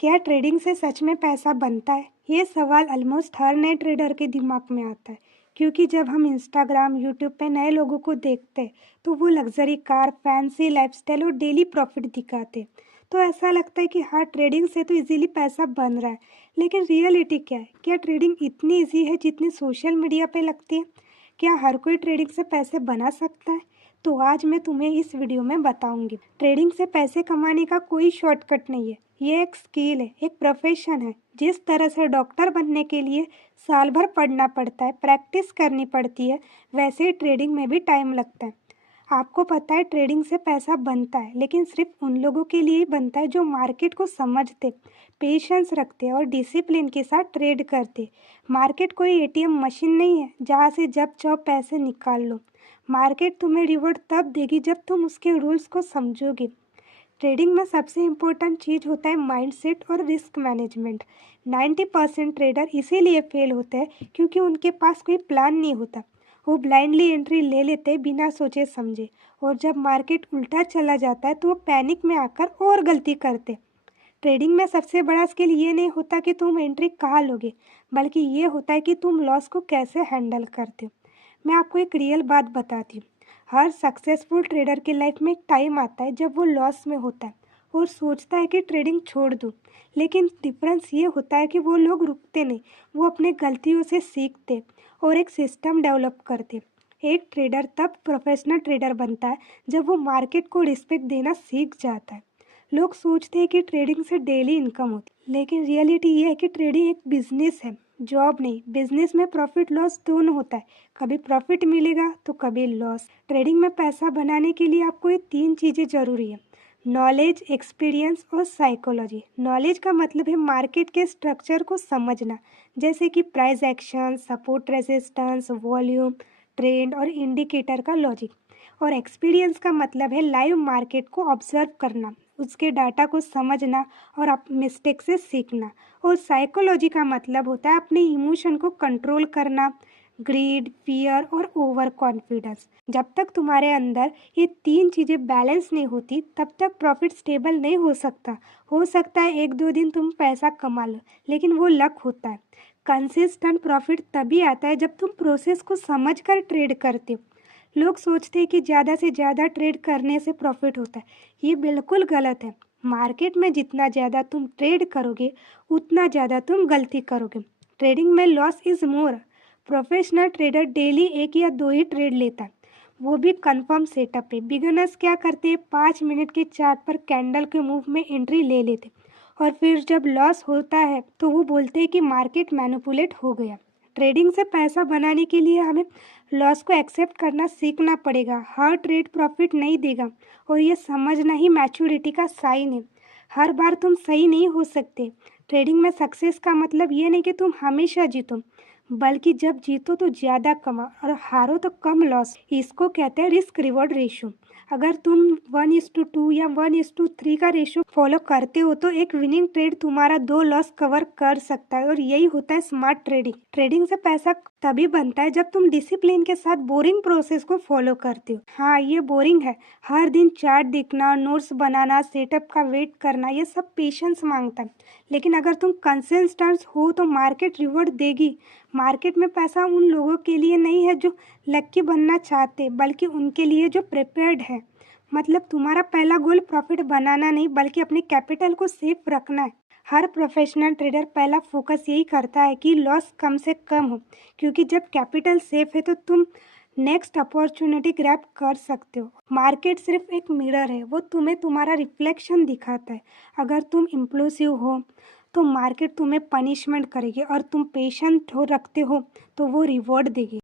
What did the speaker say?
क्या ट्रेडिंग से सच में पैसा बनता है? ये सवाल ऑलमोस्ट हर नए ट्रेडर के दिमाग में आता है, क्योंकि जब हम इंस्टाग्राम, यूट्यूब पे नए लोगों को देखते हैं, तो वो लग्जरी कार, फैंसी लाइफस्टाइल और डेली प्रॉफिट दिखाते हैं। तो ऐसा लगता है कि हाँ, ट्रेडिंग से तो इजीली पैसा बन रहा है। लेकिन रियलिटी क्या है? क्या ट्रेडिंग इतनी इजी है जितनी सोशल मीडिया पे लगती है? क्या हर कोई ट्रेडिंग से पैसे बना सकता है? तो आज मैं तुम्हें इस वीडियो में बताऊंगी। ट्रेडिंग से पैसे कमाने का कोई शॉर्टकट नहीं है। ये एक स्किल है, एक प्रोफेशन है। जिस तरह से डॉक्टर बनने के लिए साल भर पढ़ना पड़ता है, प्रैक्टिस करनी पड़ती है, वैसे ही ट्रेडिंग में भी टाइम लगता है। आपको पता है ट्रेडिंग से पैसा बनता है, लेकिन सिर्फ उन लोगों के लिए ही बनता है जो मार्केट को समझते, पेशेंस रखते और डिसिप्लिन के साथ ट्रेड करते। मार्केट कोई एटीएम मशीन नहीं है जहाँ से जब चाहो पैसे निकाल लो। मार्केट तुम्हें रिवॉर्ड तब देगी जब तुम उसके रूल्स को समझोगे। ट्रेडिंग में सबसे इम्पोर्टेंट चीज़ होता है माइंडसेट और रिस्क मैनेजमेंट। 90% ट्रेडर इसीलिए फेल होते हैं क्योंकि उनके पास कोई प्लान नहीं होता। वो ब्लाइंडली एंट्री ले लेते बिना सोचे समझे, और जब मार्केट उल्टा चला जाता है तो वो पैनिक में आकर और गलती करते। ट्रेडिंग में सबसे बड़ा स्किल ये नहीं होता कि तुम एंट्री कहाँ लोगे, बल्कि ये होता है कि तुम लॉस को कैसे हैंडल करते हो। मैं आपको एक रियल बात बताती हूँ। हर सक्सेसफुल ट्रेडर की लाइफ में एक टाइम आता है जब वो लॉस में होता है और सोचता है कि ट्रेडिंग छोड़ दूँ। लेकिन डिफरेंस ये होता है कि वो लोग रुकते नहीं, वो अपने गलतियों से सीखते और एक सिस्टम डेवलप करते। एक ट्रेडर तब प्रोफेशनल ट्रेडर बनता है जब वो मार्केट को रिस्पेक्ट देना सीख जाता है। लोग सोचते हैं कि ट्रेडिंग से डेली इनकम होती है, लेकिन रियलिटी ये है कि ट्रेडिंग एक बिजनेस है, जॉब नहीं। बिजनेस में प्रॉफिट लॉस दोनों होता है, कभी प्रॉफिट मिलेगा तो कभी लॉस। ट्रेडिंग में पैसा बनाने के लिए आपको ये 3 चीज़ें जरूरी है: नॉलेज, एक्सपीरियंस और साइकोलॉजी। नॉलेज का मतलब है मार्केट के स्ट्रक्चर को समझना, जैसे कि price action, support, resistance, volume, trend और इंडिकेटर का लॉजिक। और एक्सपीरियंस का मतलब है लाइव मार्केट को ऑब्जर्व करना, उसके डाटा को समझना और आप मिस्टेक से सीखना। और साइकोलॉजी का मतलब होता है अपने इमोशन को कंट्रोल करना, ग्रीड, फियर और ओवर कॉन्फिडेंस। जब तक तुम्हारे अंदर ये 3 चीज़ें बैलेंस नहीं होती, तब तक प्रॉफिट स्टेबल नहीं हो सकता है 1-2 दिन तुम पैसा कमा लो, लेकिन वो लक होता है। कंसिस्टेंट प्रॉफिट तभी आता है जब तुम प्रोसेस को समझकर ट्रेड करते हो। लोग सोचते हैं कि ज़्यादा से ज़्यादा ट्रेड करने से प्रॉफिट होता है। ये बिल्कुल गलत है। मार्केट में जितना ज़्यादा तुम ट्रेड करोगे, उतना ज़्यादा तुम गलती करोगे। ट्रेडिंग में loss is more. Professional trader daily 1 या 2 ही ट्रेड लेता है, वो भी कंफर्म सेटअप पे। बिगिनर्स क्या करते हैं, 5 मिनट के चार्ट पर कैंडल के मूव में एंट्री ले लेते, और फिर जब लॉस होता है तो वो बोलते हैं कि मार्केट मैनिपुलेट हो गया। ट्रेडिंग से पैसा बनाने के लिए हमें लॉस को एक्सेप्ट करना सीखना पड़ेगा। हर ट्रेड प्रॉफिट नहीं देगा, और ये समझना ही मैच्योरिटी का साइन है। हर बार तुम सही नहीं हो सकते। ट्रेडिंग में सक्सेस का मतलब ये नहीं कि तुम हमेशा जीतो, बल्कि जब जीतो तो ज़्यादा कमा और हारो तो कम लॉस। इसको कहते हैं रिस्क रिवॉर्ड रेशियो। अगर तुम 1:2 या 1:3 का रेशियो फॉलो करते हो तो एक विनिंग ट्रेड तुम्हारा 2 लॉस कवर कर सकता है, और यही होता है स्मार्ट ट्रेडिंग। ट्रेडिंग से पैसा तभी बनता है जब तुम डिसिप्लिन के साथ बोरिंग प्रोसेस को फॉलो करते हो। हाँ, ये बोरिंग है। हर दिन चार्ट देखना, नोट्स बनाना, सेटअप का वेट करना, ये सब पेशेंस मांगता है। लेकिन अगर तुम कंसिस्टेंट हो तो मार्केट रिवॉर्ड देगी। मार्केट में पैसा उन लोगों के लिए नहीं है जो लक्की बनना चाहते, बल्कि उनके लिए जो प्रिपेयर्ड है। मतलब तुम्हारा पहला गोल प्रॉफिट बनाना नहीं, बल्कि अपने कैपिटल को सेफ रखना है। हर प्रोफेशनल ट्रेडर पहला फोकस यही करता है कि लॉस कम से कम हो, क्योंकि जब कैपिटल सेफ है तो तुम नेक्स्ट अपॉर्चुनिटी ग्रैब कर सकते हो। मार्केट सिर्फ एक मिरर है, वो तुम्हें तुम्हारा रिफ्लेक्शन दिखाता है। अगर तुम इम्पल्सिव हो तो मार्केट तुम्हें पनिशमेंट करेगी, और तुम पेशेंट हो रखते हो तो वो रिवॉर्ड देगी।